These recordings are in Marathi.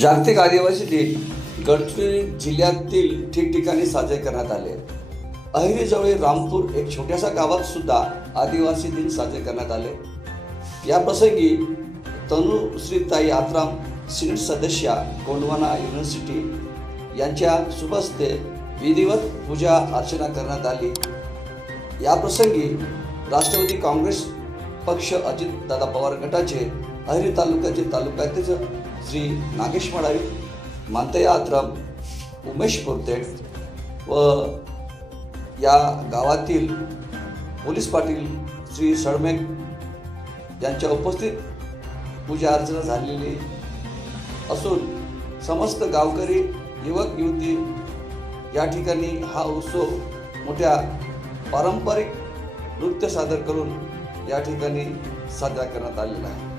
जागतिक आदिवासी दिन गडचिरोली जिल्ह्यातील ठिकठिकाणी साजरे करण्यात आले. अहिरीजवळील रामपूर एक छोट्याशा गावात सुद्धा आदिवासी दिन साजरे करण्यात आले. या प्रसंगी तनुश्रीताई आत्राम सिनेट सदस्या गोंडवाना युनिव्हर्सिटी यांच्या शुभहस्ते विधिवत पूजा अर्चना करण्यात आली. या प्रसंगी राष्ट्रवादी काँग्रेस पक्ष अजितदादा पवार गटाचे अहिरी तालुक्याचे तालुक्याध्यक्ष श्री नागेश मडावी मातया आत्राम उमेश पोरतेड व या गावातील पोलीस पाटील श्री सळमेक यांच्या उपस्थित पूजा अर्चना झालेली असून समस्त गावकरी युवक युवती या ठिकाणी हा उत्सव मोठ्या पारंपरिक नृत्य सादर करून या ठिकाणी साजरा करण्यात आलेला आहे.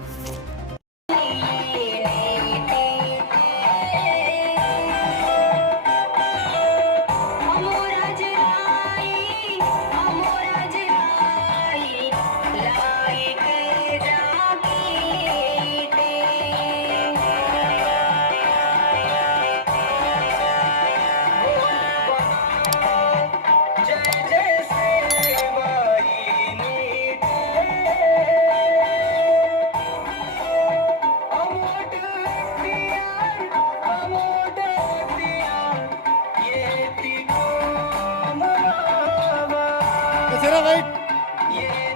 Is it all right? Yeah.